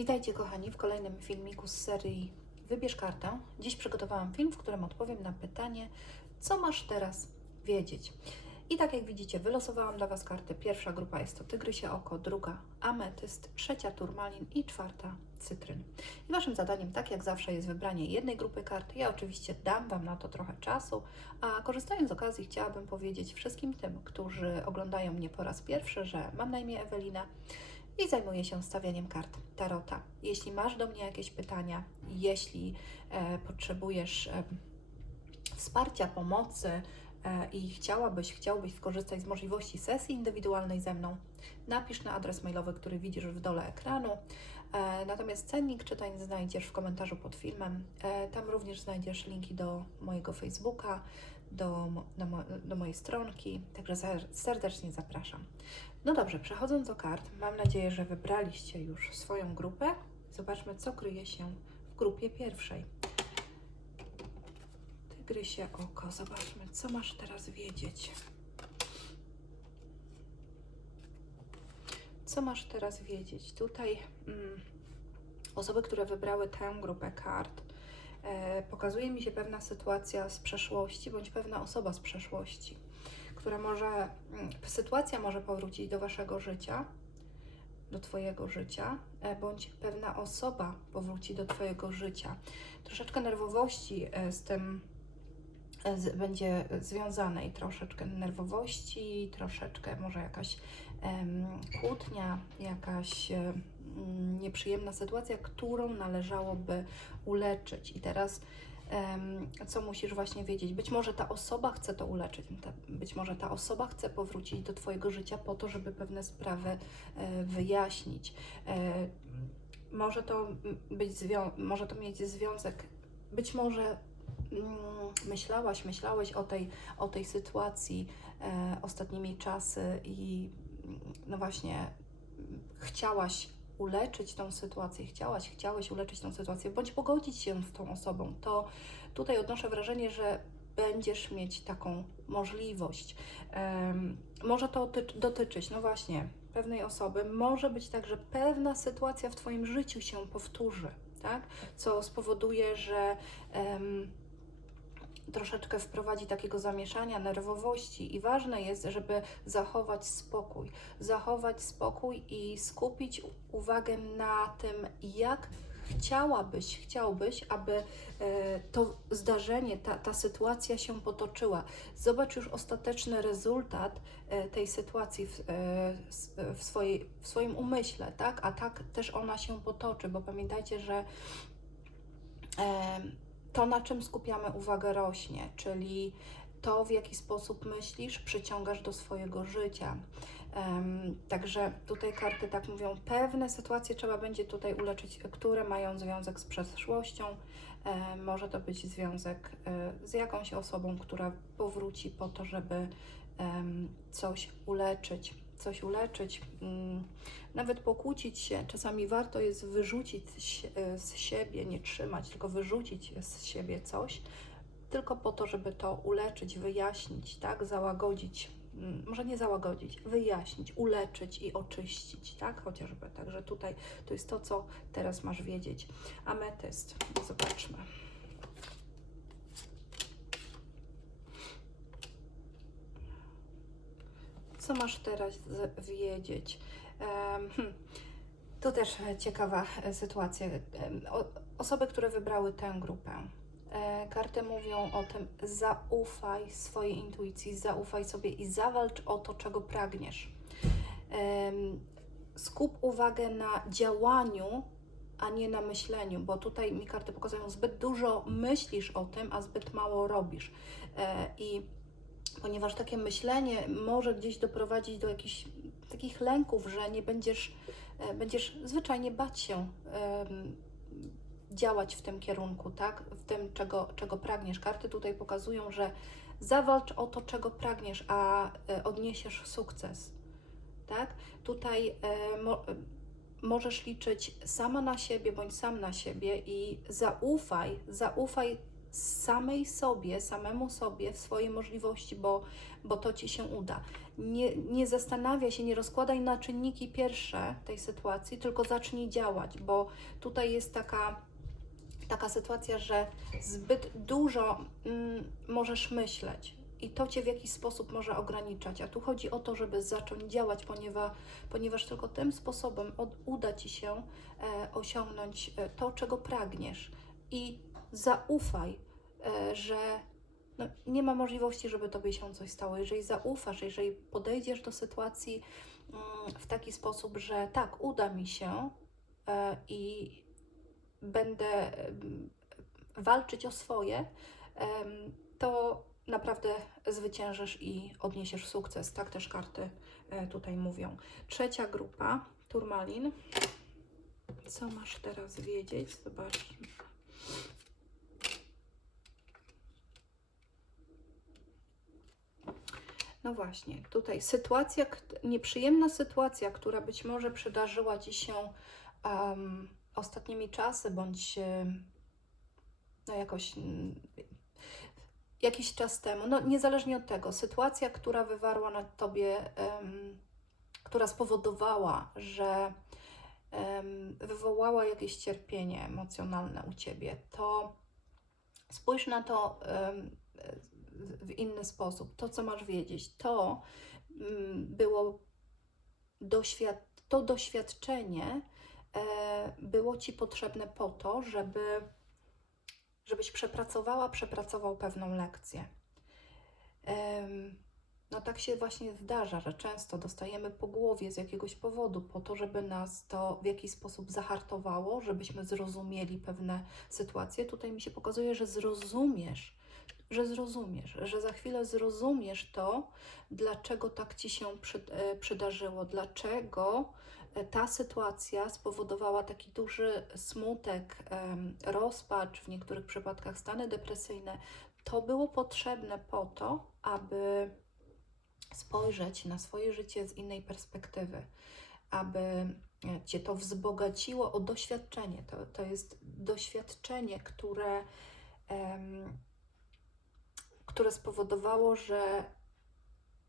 Witajcie kochani w kolejnym filmiku z serii Wybierz kartę. Dziś przygotowałam film, w którym odpowiem na pytanie, co masz teraz wiedzieć. I tak jak widzicie, wylosowałam dla Was karty. Pierwsza grupa jest to Tygrysie Oko, druga Ametyst, trzecia Turmalin i czwarta Cytryn. I Waszym zadaniem, tak jak zawsze, jest wybranie jednej grupy kart. Ja oczywiście dam Wam na to trochę czasu, a korzystając z okazji chciałabym powiedzieć wszystkim tym, którzy oglądają mnie po raz pierwszy, że mam na imię Ewelina i zajmuję się stawianiem kart Tarota. Jeśli masz do mnie jakieś pytania, jeśli e, potrzebujesz e, wsparcia, pomocy e, i chciałabyś, chciałbyś skorzystać z możliwości sesji indywidualnej ze mną, napisz na adres mailowy, który widzisz w dole ekranu. E, natomiast cennik czytań znajdziesz w komentarzu pod filmem. E, tam również znajdziesz linki do mojego Facebooka, do, do, do mojej stronki, także ser- serdecznie zapraszam. No dobrze, przechodząc do kart, mam nadzieję, że wybraliście już swoją grupę. Zobaczmy, co kryje się w grupie pierwszej. Tygrysie oko, zobaczmy, co masz teraz wiedzieć. Co masz teraz wiedzieć? Tutaj mm, osoby, które wybrały tę grupę kart, pokazuje mi się pewna sytuacja z przeszłości, bądź pewna osoba z przeszłości która może, mm, sytuacja może powrócić do Waszego życia, do Twojego życia, e, bądź pewna osoba powróci do Twojego życia. Troszeczkę nerwowości e, z tym e, z, będzie związanej, troszeczkę nerwowości, troszeczkę może jakaś em, kłótnia, jakaś em, nieprzyjemna sytuacja, którą należałoby uleczyć. I teraz co musisz właśnie wiedzieć. Być może ta osoba chce to uleczyć, być może ta osoba chce powrócić do Twojego życia po to, żeby pewne sprawy e, wyjaśnić. E, może to być może to mieć związek, być może mm, myślałaś, myślałeś o tej, o tej sytuacji e, ostatnimi czasy i mm, no właśnie mm, chciałaś uleczyć tą sytuację, chciałaś, chciałeś uleczyć tą sytuację, bądź pogodzić się z tą osobą, to tutaj odnoszę wrażenie, że będziesz mieć taką możliwość. Em, może to tyczy- dotyczyć, no właśnie, pewnej osoby. Może być tak, że pewna sytuacja w Twoim życiu się powtórzy, tak? Co spowoduje, że em, troszeczkę wprowadzi takiego zamieszania, nerwowości i ważne jest, żeby zachować spokój. Zachować spokój i skupić uwagę na tym, jak chciałabyś, chciałbyś, aby e, to zdarzenie, ta, ta sytuacja się potoczyła. Zobacz już ostateczny rezultat e, tej sytuacji w, e, w, swojej, w swoim umyśle, tak? A tak też ona się potoczy, bo pamiętajcie, że to, na czym skupiamy uwagę, rośnie, czyli to, w jaki sposób myślisz, przyciągasz do swojego życia. Em, także tutaj karty tak mówią, pewne sytuacje trzeba będzie tutaj uleczyć, które mają związek z przeszłością. E, może to być związek e, z jakąś osobą, która powróci po to, żeby em, coś uleczyć. Coś uleczyć, mm, nawet pokłócić się. Czasami warto jest wyrzucić z, z siebie, nie trzymać, tylko wyrzucić z siebie coś, tylko po to, żeby to uleczyć, wyjaśnić, tak, załagodzić, mm, może nie załagodzić, wyjaśnić, uleczyć i oczyścić, tak, chociażby. Także tutaj to jest to, co teraz masz wiedzieć. Ametyst, zobaczmy. Co masz teraz wiedzieć? Hmm, to też ciekawa e, sytuacja. Osoby, które wybrały tę grupę, e, karty mówią o tym, zaufaj swojej intuicji, zaufaj sobie i zawalcz o to, czego pragniesz. Skup uwagę na działaniu, a nie na myśleniu, bo tutaj mi karty pokazują, zbyt dużo myślisz o tym, a zbyt mało robisz. E, I ponieważ takie myślenie może gdzieś doprowadzić do jakichś takich lęków, że nie będziesz, e, będziesz zwyczajnie bać się działać w tym kierunku, tak? W tym, czego, czego pragniesz. Karty tutaj pokazują, że zawalcz o to, czego pragniesz, a e, odniesiesz sukces, tak? Tutaj e, mo, możesz liczyć sama na siebie bądź sam na siebie i zaufaj, zaufaj samej sobie, samemu sobie, w swoje możliwości, bo, bo to ci się uda. Nie, nie zastanawia się, nie rozkładaj na czynniki pierwsze tej sytuacji, tylko zacznij działać, bo tutaj jest taka, taka sytuacja, że zbyt dużo mm, możesz myśleć i to cię w jakiś sposób może ograniczać. A tu chodzi o to, żeby zacząć działać, ponieważ, ponieważ tylko tym sposobem od, uda ci się e, osiągnąć e, to, czego pragniesz. I zaufaj, e, że no, nie ma możliwości, żeby tobie się coś stało. Jeżeli zaufasz, jeżeli podejdziesz do sytuacji mm, w taki sposób, że tak, uda mi się e, i będę em, walczyć o swoje, to naprawdę zwyciężysz i odniesiesz sukces. Tak też karty e, tutaj mówią. Trzecia grupa, turmalin. Co masz teraz wiedzieć? Zobaczmy. No właśnie, tutaj sytuacja, nieprzyjemna sytuacja, która być może przydarzyła Ci się em, ostatnimi czasy, bądź no jakoś mm, jakiś czas temu, no niezależnie od tego, sytuacja, która wywarła na Tobie, em, która spowodowała, że em, wywołała jakieś cierpienie emocjonalne u Ciebie, to spójrz na to em, w- inny sposób. To, co masz wiedzieć, to mm, było doświad to doświadczenie e, było Ci potrzebne po to, żeby, żebyś przepracowała, przepracował pewną lekcję. No tak się właśnie zdarza, że często dostajemy po głowie z jakiegoś powodu, po to, żeby nas to w jakiś sposób zahartowało, żebyśmy zrozumieli pewne sytuacje. Tutaj mi się pokazuje, że zrozumiesz, że zrozumiesz, że za chwilę zrozumiesz to, dlaczego tak ci się e, przydarzyło, dlaczego e, ta sytuacja spowodowała taki duży smutek, rozpacz, w niektórych przypadkach stany depresyjne. To było potrzebne po to, aby spojrzeć na swoje życie z innej perspektywy, aby e, Cię to wzbogaciło o doświadczenie. To, to jest doświadczenie, które, em, które spowodowało, że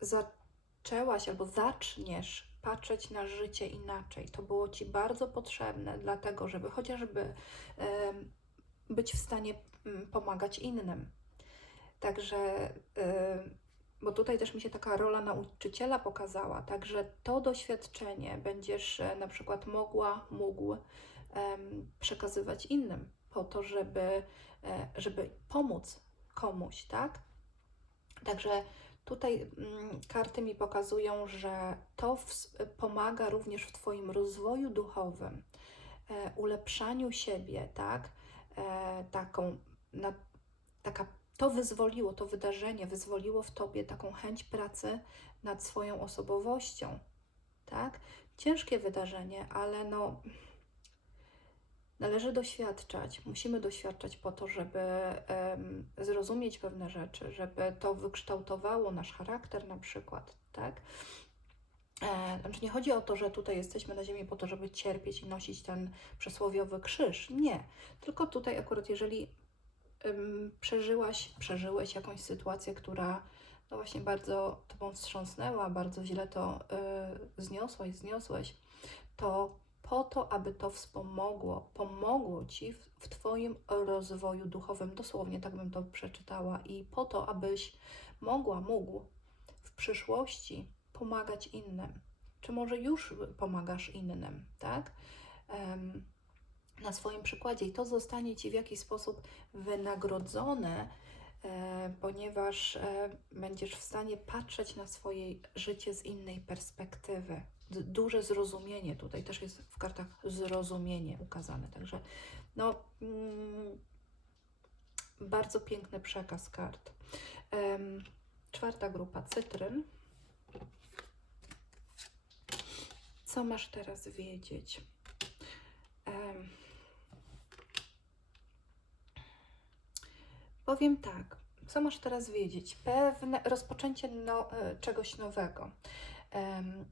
zaczęłaś albo zaczniesz patrzeć na życie inaczej. To było Ci bardzo potrzebne, dlatego żeby chociażby być w stanie mm, pomagać innym. Także, bo tutaj też mi się taka rola nauczyciela pokazała, także to doświadczenie będziesz e, na przykład mogła, mógł przekazywać innym po to, żeby, e, żeby pomóc komuś, tak? Także tutaj mm, karty mi pokazują, że to pomaga również w Twoim rozwoju duchowym, e, ulepszaniu siebie, tak? E, taką, na, taka, to wyzwoliło, to wydarzenie wyzwoliło w Tobie taką chęć pracy nad swoją osobowością, tak? Ciężkie wydarzenie, ale no należy doświadczać, musimy doświadczać po to, żeby em, zrozumieć pewne rzeczy, żeby to wykształtowało nasz charakter na przykład, tak? E, Znaczy nie chodzi o to, że tutaj jesteśmy na ziemi po to, żeby cierpieć i nosić ten przysłowiowy krzyż. Nie. Tylko tutaj akurat jeżeli em, przeżyłaś, przeżyłeś jakąś sytuację, która no właśnie bardzo Tobą wstrząsnęła, bardzo źle to y, zniosłaś, zniosłeś, to po to, aby to wspomogło, pomogło Ci w, w Twoim rozwoju duchowym, dosłownie tak bym to przeczytała, i po to, abyś mogła, mógł w przyszłości pomagać innym. Czy może już pomagasz innym, tak? Em, na swoim przykładzie i to zostanie Ci w jakiś sposób wynagrodzone, ponieważ e, będziesz w stanie patrzeć na swoje życie z innej perspektywy. Duże zrozumienie tutaj też jest w kartach zrozumienie ukazane. Także no, mm, bardzo piękny przekaz kart. Czwarta grupa cytryn. Co masz teraz wiedzieć? Em, Powiem tak, co masz teraz wiedzieć? Pewne rozpoczęcie no, e, czegoś nowego,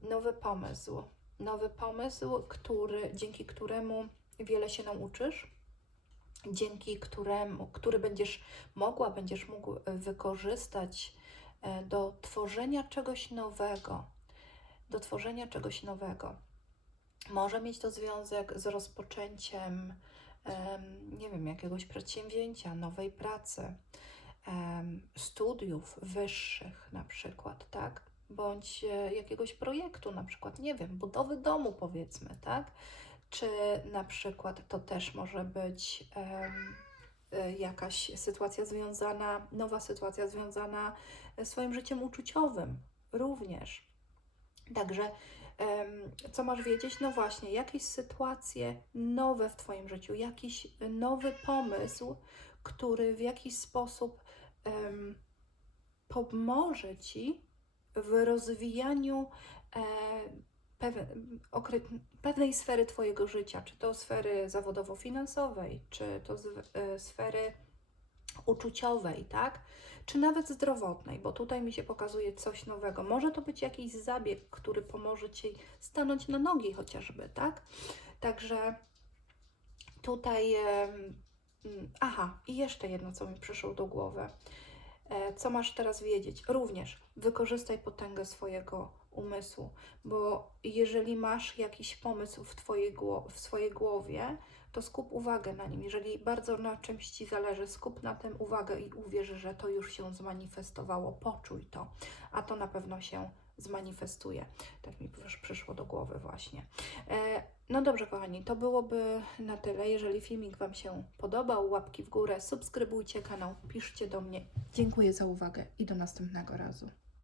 nowy pomysł, nowy pomysł, który, dzięki któremu wiele się nauczysz, dzięki któremu, który będziesz mogła, będziesz mógł wykorzystać e, do tworzenia czegoś nowego, do tworzenia czegoś nowego. Może mieć to związek z rozpoczęciem, em, nie wiem, jakiegoś przedsięwzięcia, nowej pracy, studiów wyższych na przykład, tak? Bądź e, jakiegoś projektu, na przykład, nie wiem, budowy domu powiedzmy, tak? Czy na przykład to też może być e, jakaś sytuacja związana, nowa sytuacja związana ze swoim życiem uczuciowym również. Także co masz wiedzieć? No właśnie, jakieś sytuacje nowe w Twoim życiu, jakiś nowy pomysł, który w jakiś sposób em, pomoże Ci w rozwijaniu e, okry, pewnej sfery Twojego życia, czy to sfery zawodowo-finansowej, czy to z, e, sfery uczuciowej, tak? Czy nawet zdrowotnej, bo tutaj mi się pokazuje coś nowego. Może to być jakiś zabieg, który pomoże Ci stanąć na nogi chociażby, tak? Także tutaj. mm, Aha, i jeszcze jedno, co mi przyszło do głowy. E, Co masz teraz wiedzieć? Również wykorzystaj potęgę swojego umysłu, bo jeżeli masz jakiś pomysł w, twojej w swojej głowie, to skup uwagę na nim. Jeżeli bardzo na czymś Ci zależy, skup na tym uwagę i uwierz, że to już się zmanifestowało. Poczuj to, a to na pewno się zmanifestuje. Tak mi przysz- przyszło do głowy właśnie. E, No dobrze, kochani, to byłoby na tyle. Jeżeli filmik Wam się podobał, łapki w górę, subskrybujcie kanał, piszcie do mnie. Dziękuję za uwagę i do następnego razu.